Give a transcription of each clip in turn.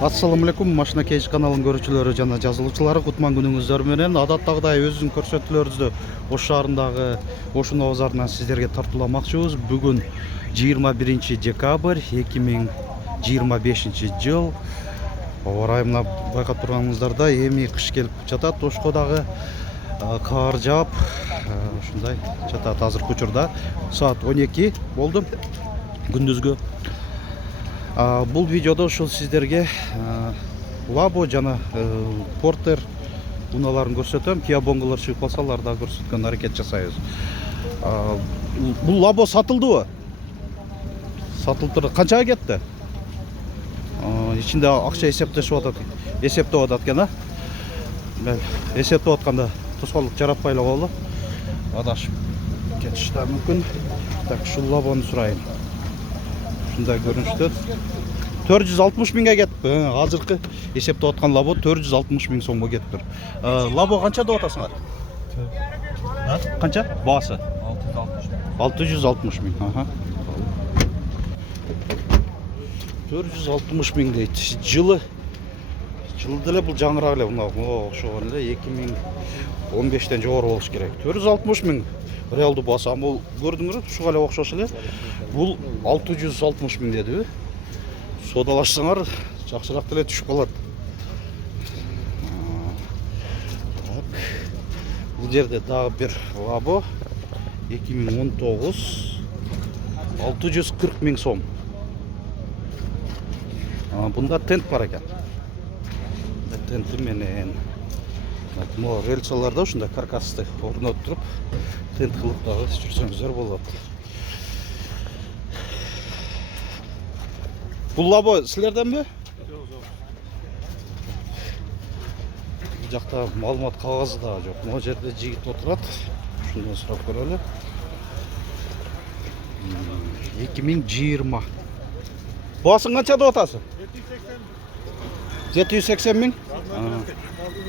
Ассаламу алейкум, Машина Кейж каналын көрүүчүлөрү жана жазылуучулары, кутман күнүңүздөр менен. Адаттагыдай өзүнүн көрсөтүүлөрүбүздү Ош шаарындагы Ошун базарынан сиздерге тартууламакчыбыз. Бүгүн 21 декабрь 2025 жыл. Аба ырайымына байкап турганыңыздарда эми кыш келип жатат. Ошко дагы кар жаап, ушундай жатат. Азыркы учурда саат 12 болду күндүзгү. Бұл видеода ушул сиздерге Лабо жана Портер унааларын көрсөтөм. Kia Bongo'лор чыгып калса, аларды да көрсөткөн аракет жасайбыз. Бул Лабо сатылдыбы? Сатылып турду. Канчага кетти? Ичинде акча эсептешип атат. Эсептеп атат экен, а? Эсептеп атканда тоскоолдук жаратпай эле болду. Адашып кетиши да мүмкүн. Так, ушул Лабону сурайын. Ушундай көрүнүштө 460 миңге кетти. Азыркы эсептеп аткан Лабо 460 миң сомго кетти. Лабо канча деп атасыңар? Канча? Баасы? 660 миң. 460 миң дейт. Жылы деле бул жаңыраак эле, мына ошого эле 2015тен жогору болуш керек. 460 миң реалдуу баасы. Бул көрдүңүзбү? Ушуга эле окшош эле. Бул 660 миң дедиби? Содалашсаңар жакшыраак деле түшүп калат. Бул жерде дагы бир Лабо 2019 640 миң сом. Бунда тент бар экен. Тенти менен могу рельсаларда ушундай каркасты орнотуп тент кылып дагы жүрсөңүздөр болот. Бул Лабо силерденби? Жок. Бул жакта маалымат кагазы дагы жок. Могу жерде жигит отурат. Ушундан сурап көрөлү. 2020. Баасын канча деп атасың? 780 миң?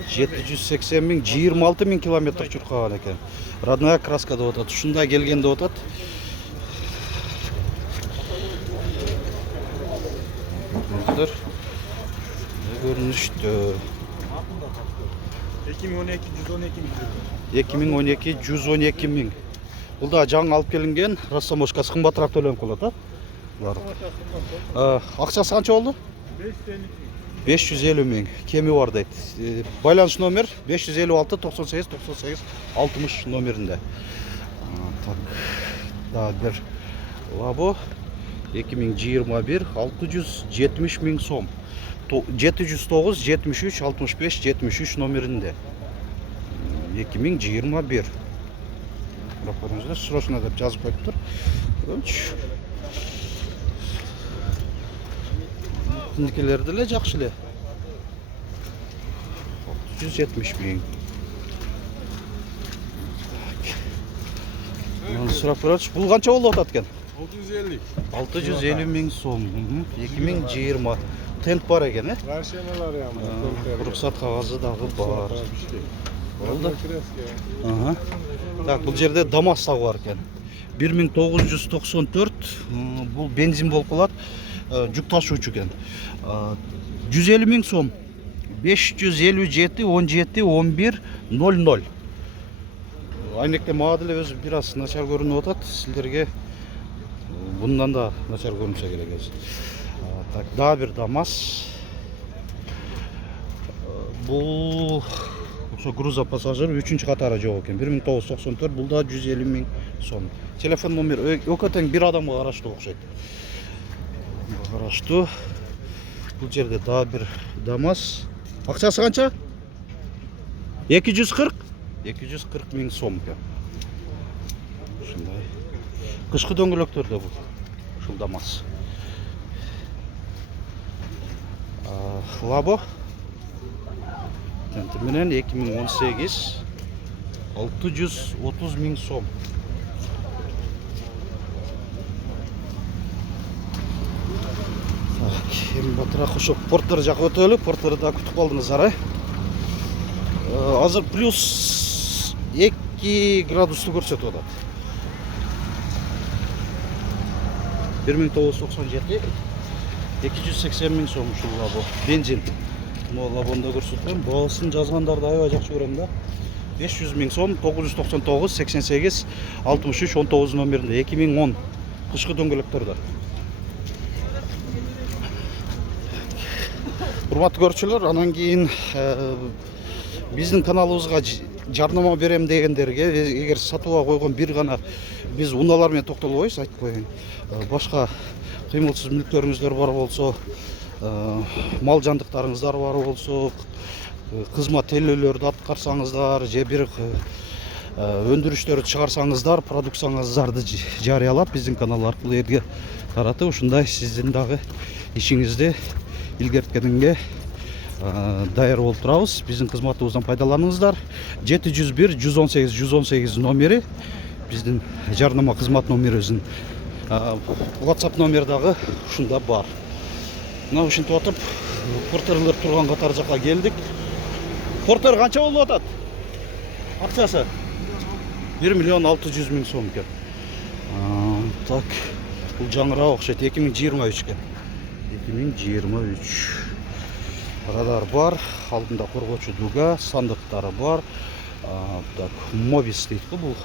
780 миң, 26 миң километр чуркаган экен. Родная краска деп атат. Ушундай келген деп атат. Көрүнүштө 2012 112 миң. Бул да жаңы алып келинген, растаможкасы кымбатыраак төлөнүп калат, акчасы канча болду? 550 миң. Кеми бар дейт. Байланыш номер 556 98 98 60 номеринде. Так. Да, бир Лабо 2021 670 миң сом. 709 73 65 73 номеринде. 2021. Рапорыңызда срочно деп жазып коюптур. Тиндикелер деле жакшы эле. 170 миң. Сурап көрөчү. Бул канча болуп атат экен? 650 миң сом. 2020. Тент бар экен, рұқсат қағазы дағы бар. Болды. Так, бұл жерде ДАМАЗ тағы бар екен. 1994, бұл бензин болып қалады, жүк ташуучу екен. 150 миң сом. 557 17 11 00. Айнекте мага деле өзү бир аз начар көрүнүп атат. Силерге bundan da начар көрүнсө керек. Так, да, бир ДАМАЗ. Бул грузопассажир 3-чү катары жок экен. 1994, бул да 150 миң сом. Телефон номер өкөтең бир адамга караштуу окшойт. Караштуу. Бул жерде да бир ДАМАЗ. Акчасы канча? 240 миң сом экен. Ушундай. Кышкы дөңгөлөктөрдө бул. Ушул ДАМАЗ. Лабо тенти менен 2018 630 миң сом. Эми батыраак ошо Портер жакка өтөлү. Портерди да күтүп калдыңыздар, Азыр плюс 2 градусту көрсөтүп атат. 1997 280 миң сом ушул лабо. Бензин. Могу лабонда көрсөтөм. Баасын жазгандарды аябай жакшы көрөм да. 500 миң сом 999 88 63 19 номеринде 2010 кышкы дөңгөлөктөрдө. Урматтуу көрүүчүлөр, анан кийин биздин каналыбызга жарнама берем дегендерге эгер сатууга койгон бир гана биз унаалар менен токтолбойбуз, айтып коеюн. Башка кыймылсыз мүлктөрүңүздөр бар болсо, мал жандыктарыңыздар бар болсо, кызмат төлөөлөрдү аткарсаңыздар же бир өндүрүштөрдү чыгарсаңыздар, продукцияңыздарды жарыялап биздин канал аркылуу элге таратып, ушундай сиздин дагы ишиңизди илгерткенинге даяр болуп турабыз. Биздин кызматыбыздан пайдаланыңыздар. 701 118 118 номери биздин жарнама кызмат номерибиздин WhatsApp номери дагы ушунда бар. Мына ушинтип атып, портерлер турган катар жакка келдик. Портер канча болуп атат? Акчасы 1 миллион 600 миң сом экен. Так, бул жаңыраак окшойт, 2023 экен. 2023. Радар бар, алдында коргоочу дуга, сандыктары бар. Так, мобис дейт го бул.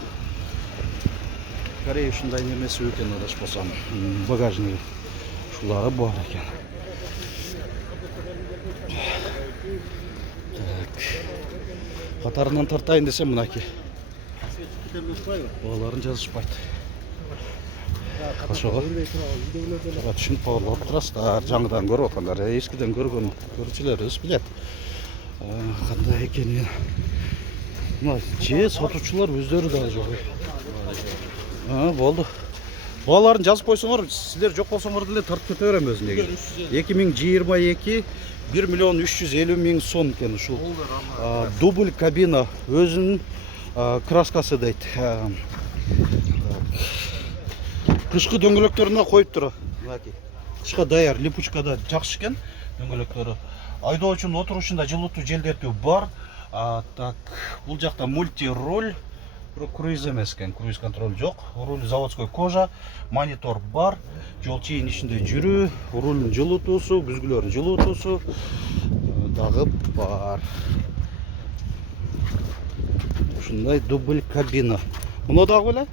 Корей ушундай немеси экен, адашпасам. Багажник ушулары бар экен. Так. Катарынан тартайын десем мынаки. Баларын жазышпайт. Ошого түшүнүп калып турасыздар, жаңыдан көрүп аткандар, эскиден көргөн көрүүчүлөрүбүз билет. Кандай экенин. Мына же сатуучулар өздөрү дагы жок. Болду. Баларын жазып койсоңор, силер жок болсоңор деле тартып кете берем өзүнө. 2022 1 миллион 350 миң сом экен ушул. Дубль кабина өзүнүн краскасы дейт. Кышкы дөңгөлөктөрүнө коюп тур. Мынакей. Кышка даяр, липучкада жакшы экен дөңгөлөктөрү. Айдоочунун отурушунда жылытуу, желдетүү бар. Так, бул жакта мульти-руль, круиз эмес экен, круиз контроль жок. Руль заводской кожа, монитор бар, жол чийин ичинде жүрүү, рулдун жылытуусу, бүзгүлөрдүн жылытуусу дагы бар. Ушундай дубль кабина. Муну дагы беле?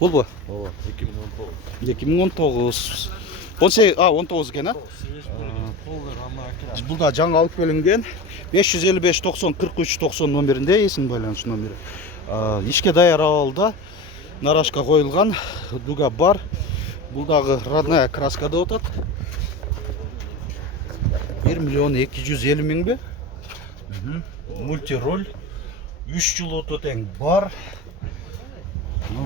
Булбу? Ооба, 2019. 19 экен, Бул да жаңы алып келинген. 555 90 43 90 номеринде, эсин байланыш номери. Ишке даяр абалда нарашка коюлган, дуга бар. Бул дагы родная краска деп атат. 1 миллион 250 миң бе? Мульти-руль. 3 жылытуу тең бар.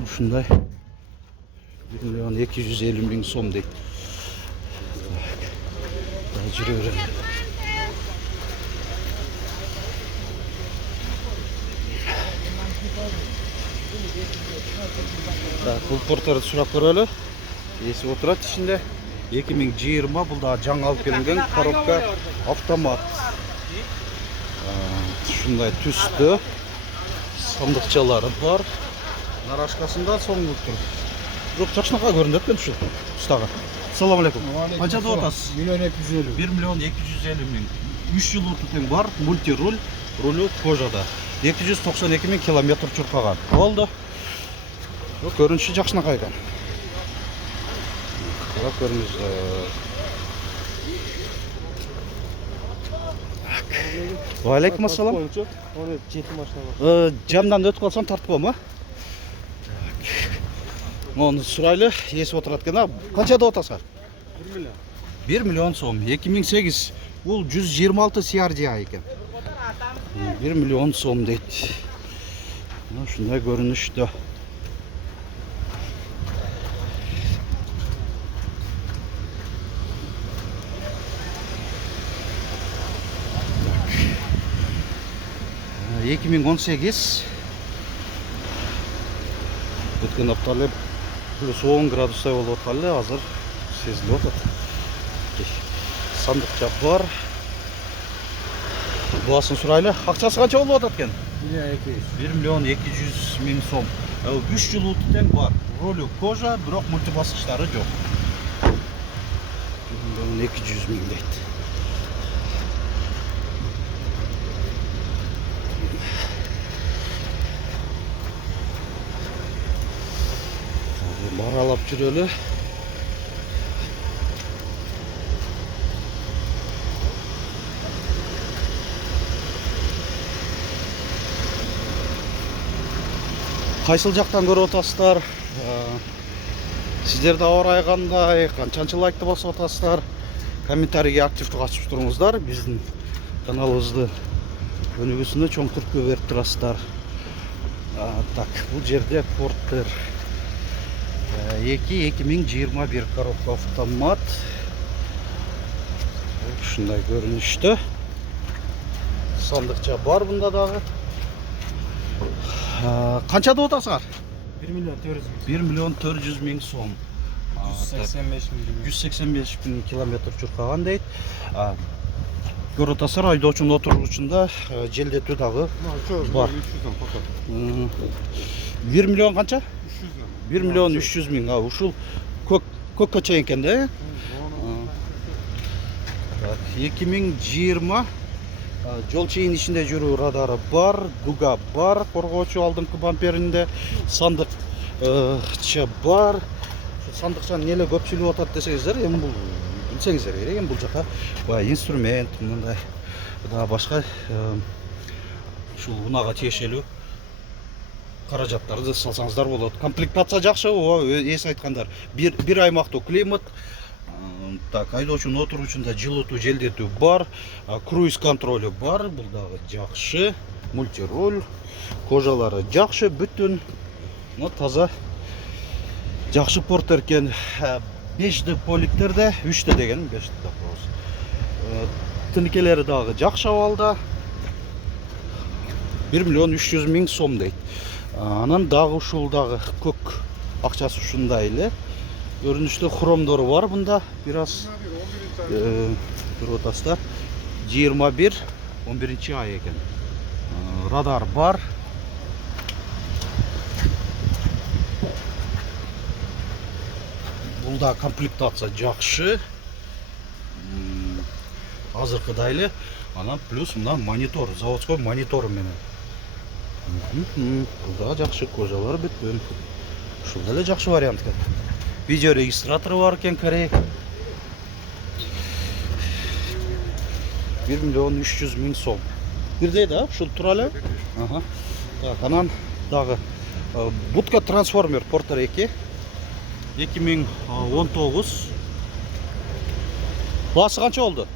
Ушундай 1 миллион 250 миң сом дейт. Жүрө берем. Так, бул портерди сурап көрөлү. Эси отурат ичинде. 2020, бул да жаңы алып келинген коробка автомат. Ушундай түстө сандыкчалары бар. Нарашкасында соңгулук тур. Жок, жакшынакай көрүнөт экен ушу устага. Ассаламу алейкум. Канча деп атасыз? 1 миллион 250 миң. 3 жылытуу тең бар, мульти-руль, рулю кожада. 292 миң километр чуркаган. Болду. Көрүнүшү жакшынакай экен. Карап көрүңүз. Ва алейкум ассалам. Жамдан өтүп калсам тартып коем, а? Мону сурайлы, эсип отурат экен. Канча деп атасыздар? 1 миллион сом. 2008. Бул 126 CRDI экен. 1 миллион сом дейт. Ушундай көрүнүштө. Эки миң 18 өткөн апталар плюс 10 градустай болуп аткан эле, азыр сезилип атат. Сандыкча бар. Баасын сурайлы. Акчасы канча болуп атат экен? 1 миллион 200 миң сом. 3 жылытуу тең бар. Ролю кожа, бирок мультибаскычтары жок. 200 ming deydi. Baralap жүрелі. Қайсыл жақтан көріп отырсыздар? Сіздерді ауа райы қандай, қаншанчы лайкты басып отырсыздар? Комментарийге активті қатысып тұрыңыздар. Біздің каналымызды өнігісіне чоң түрткі беріп тұрасыздар. Так, бұл жерде Porter 2021 коробка автомат. Шындай көрінішті. Сандықша бар бұнда дағы. Қаншада отырсыңар? 1 миллион 400 миң сом. 185 миң километр жүрқаған дейді. Көріп отырсыздар, айдоочунун отургучунда желдетүү дагы бар. 1 миллион қанша? 1 миллион 300 миң. Ушул көккө чейин экен да. 2020 жол чейин ичинде жүрүү радары бар, дуга бар, коргоочу алдыңкы бамперинде, сандыкча бар. Сандыкчаны эле көп сүйлөп атат десеңиздер, эми бул билсеңиздер керек, эми бул жака баягы инструмент, мындай да башка ушул унага тиешелүү каражаттарды салсаңыздар болот. Комплектация жакшы, эс айткандар. Бир аймактуу климат, так, айдоочунун отургучунда жылытуу, желдетүү бар, круиз контролю бар, бул дагы жакшы, мультируль, кожалары жакшы, бүтүн, таза, жакшы Porter экен. 5D поликтерде, 3D деген, 5D коебуз. Тинкелери дагы жакшы абалда. 1 миллион 300 миң сом дейт. Анан дагы ушул дагы көк акчасы ушундай эле. Görünüşte хромдору бар бunda. Biraz көрүп атасыздар. 21 11 ай экен. Радар бар. Бул комплектация жакшы. Азыркыдай эле. Анан плюс мына монитор, заводской монитор менен. Бул жакшы, кожалар бүтүн. Ушул эле жакшы вариант экен. Видео регистраторы бар екен Корей. 1 миллион 300 миң сом. Бирдей да, ушул тура эле. Так, анан дагы будка трансформер Porter 2 2019. Баасы канча болду?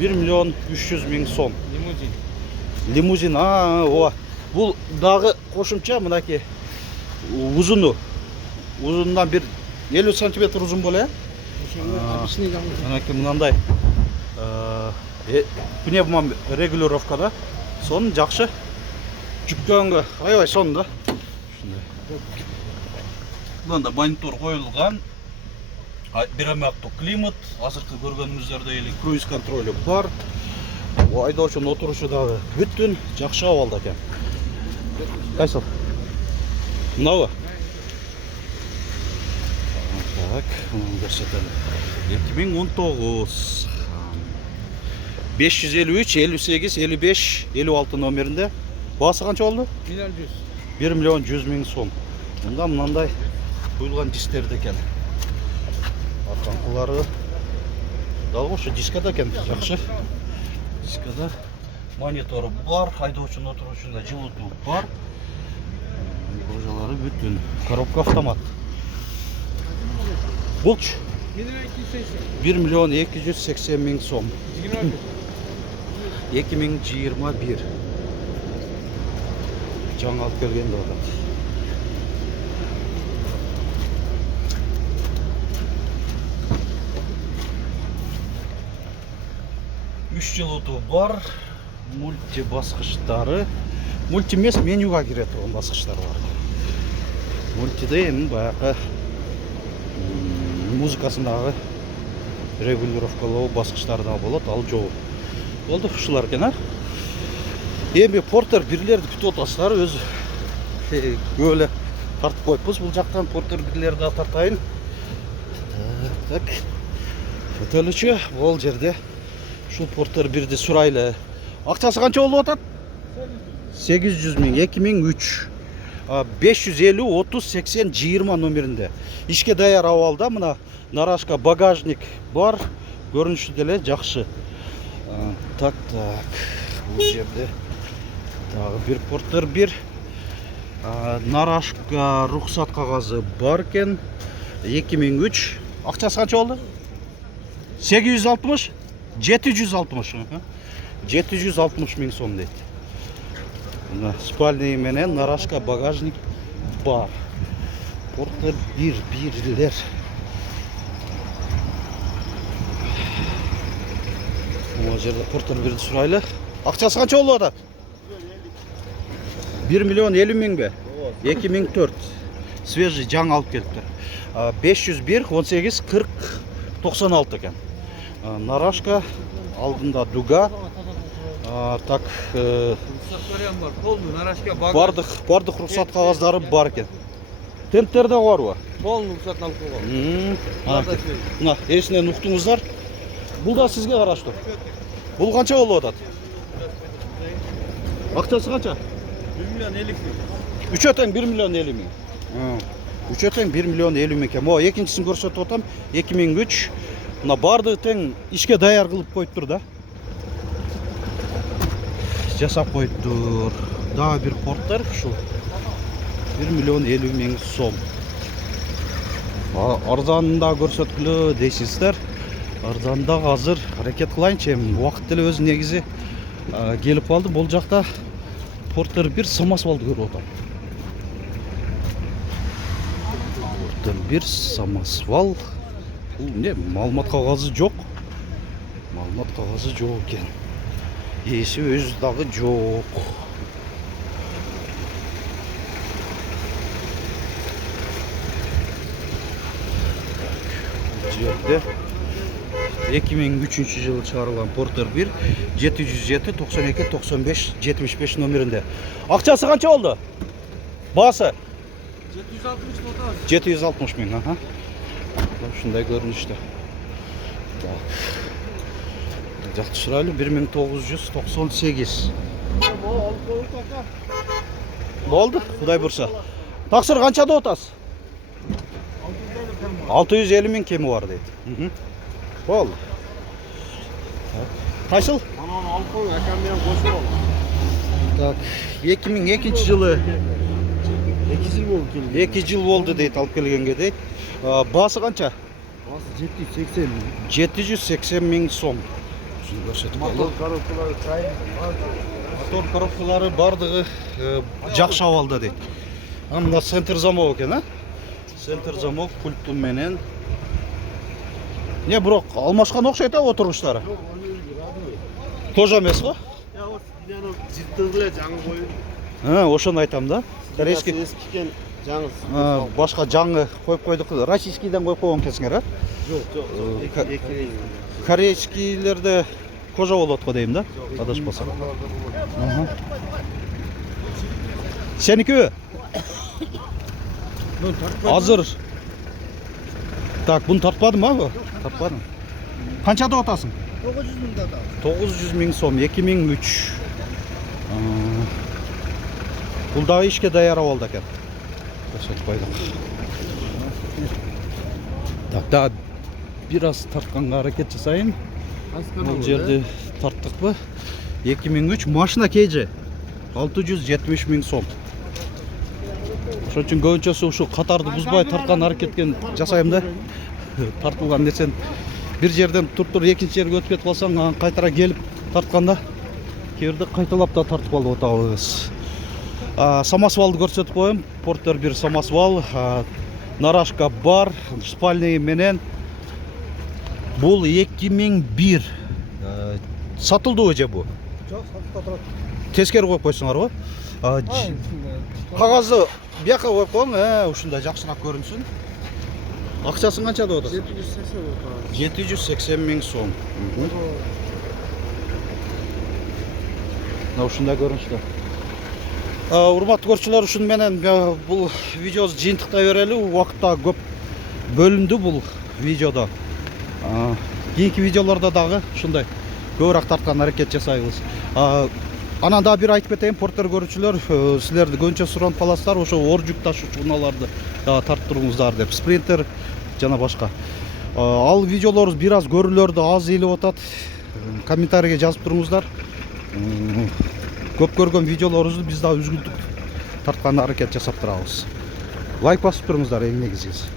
1 миллион 300 миң сом. Лимузин, ооба. Бул дагы кошумча мынакей узуну. Uzundan bir 50 сантиметр uzun böyle. Мынандай пневма регулировкада. Сонун жакшы. Жүккөнгө аябай сонун да. Мында монитор коюлган. Бир аймактуу климат, азыркы көргөнүңүздөрдөй эле круиз контролю бар. Айдоочунун отурушу дагы бүтүн жакшы абалда экен. Кайсыл? Мынабы? Так, көрсөтөлү. 2019 553 58 55 56 номеринде. Баасы канча болду? 1 миллион 100 миң сом. Мында мынандай куюлган дисктер экен. Арканкылары дагы ошо дискада экен, жакшы. Дискада монитору бар, айдоочунун отурушунда жылытуу бар. Кожалары бүтүн. Коробка автомат. Bulç 1 milyon 280 ming so'm. 2021 жаңа алып келген болған. Үш жылыту бар, мульти басқыштары. Мульти емес, менюға кіреді оған басқыштар бар. Мультиде енді баяғы музыкасындағы регулировкалау басқыштары да болады, ал жоғы. Болды ұшылар екен, Эми Porter бирлерди күтүп атасыздар, өзү көөлө тартып коюппуз. Бул жактан Porter бирлерди тартайын. Так. Өтөлүчү бул жерде ушул порттер бирди сурайлы. Акчасы канча болуп атат? 800 миң, 2003. 550 30 80 20 номеринде. Ишке даяр абалда мына нарашка багажник бар. Көрүнүшү деле жакшы. Так. Бул жерде дагы бир порттер бир. Нарашка рухсат кагазы бар экен. 2003. Акчасы канча болду? 860 760. 760 миң сом дейт. Мына спальный менен нарашка багажник бар. Порттер бирлер. Мына жерде порттер бирди сурайлы. Акчасы канча болуп атат? 1 миллион 50 миң бе? 2004. Свежий жаңы алып келиптир. 501 18 40 96 экен. Нарашка алдында дуга. Так, бардык рухсат кагаздары бар экен. Тенттер да барбы? Полный рухсат алып койгон. Мына эсинен уктуңуздар. Бул да сизге караштуу. Бул канча болуп атат? Акчасы канча? 1 миллион 50 миң. Үчөө тең 1 миллион 50 миң. Үчөө тең 1 миллион 50 миң экен. Могу экинчисин көрсөтүп атам. 2003. Мына бардыгы тең ишке даяр кылып коюптур да. Жасап коюптур. Дагы бир порттер ушул 1 миллион 50 миң сом. Арзанында көрсөткүлө дейсиздер. Арзанда азыр аракет кылайынчы. Убакыт деле өзү негизи келип калды. Бул жакта порттер бир самосвалды көрүп атам. Порттер бир самосвал. Бул эмне? Маалымат кагазы жок. Маалымат кагазы жок экен. Ээси өзү дагы жок. Жерде 2003 жылы чыгарылган порттер 1 707 92 95 75 номеринде. Акчасы канча болду? Баасы 760 миң, ушундай көрүнүштө. Жакшы сурайлы 1998. Болду, Кудай бурса. Таксыр канча деп атасыз? 650 миң кеми бар дейт. Болду. Кайсыл? Анан алып коюң, акам менен кошуп ал. Так, 2002 жылы 2 жыл болду келди. 2 жыл болду дейт, алып келгенге дейт. Баасы канча? Баасы 780 миң. 780 миң сом. Шуну көрсөтүп Мотор калды. коробкалары чайын. Мотор коробкалары бардыгы жакшы абалда дейт. Мына центр замок экен, Центр замок пультту менен. Не, бирок алмашкан окшойт отургучтары. Тоже эмес го? Вот бинаны жыттырды эле жаңы коюп. Ошону айтам да. Корейский эскиген жаңы. башка жаңы коюп койдук. Российскийден коюп койгон экенсиңер, Жок. Корейскийлерде кожа болот го дейм да, адашпасам. Сеникиби? Азыр. Так, буну тартпадым бу? Тартпадым. Канча деп атасың? 900 миң да. 900 миң сом, 2003. Бул дагы ишке даяр абалда экен. Көрсөтүп койдук. Так, да бир аз тартканга аракет жасайын. Бул жерди тарттыкпы? 2003 машина кейжи 670 миң сом. Ошон үчүн көбүнчөсү ушул катарды бузбай тарткан аракеткен жасайм да. Тартылган нерсен бир жерден туруп экинчи жерге өтүп кетип калсаң, анан кайтара келип тартканда кээ кайталап да тартып алып атабыз. Самосвалды көрсөтүп коем. Порттер бир самосвал, нарашка бар, спальный менен. Бул 2001. Сатылдыбы же бу? Жок, сатып турат. Тескери коюп койсуңар го. Кагазды бияка коюп коюң, ушундай жакшыраак көрүнсүн. Акчасын канча деп атасың? 780 миң сом. Ушундай көрүнүштө. Урматтуу көрүүчүлөр, ушун менен бул видеобузду жыйынтыктай берели. Убакытта көп бөлүндү бул видеодо. кийинки видеолордо дагы ушундай көбүрөөк тарткан аракет жасайбыз. Анан дагы бир айтып кетейин, порттер көрүүчүлөр, силерди көбүнчө суранып каласыздар, ошо оор жүк ташуучу унааларды дагы тарттырыңыздар деп. Спринтер жана башка. Ал видеолорубуз бир аз көрүүлөрдү аз ийилип атат. Комментарийге жазып туруңуздар. Көп көргөн видеолорубузду биз дагы үзгүлтүк тарткан аракет жасап турабыз. Лайк басып туруңуздар, эң негизгиси.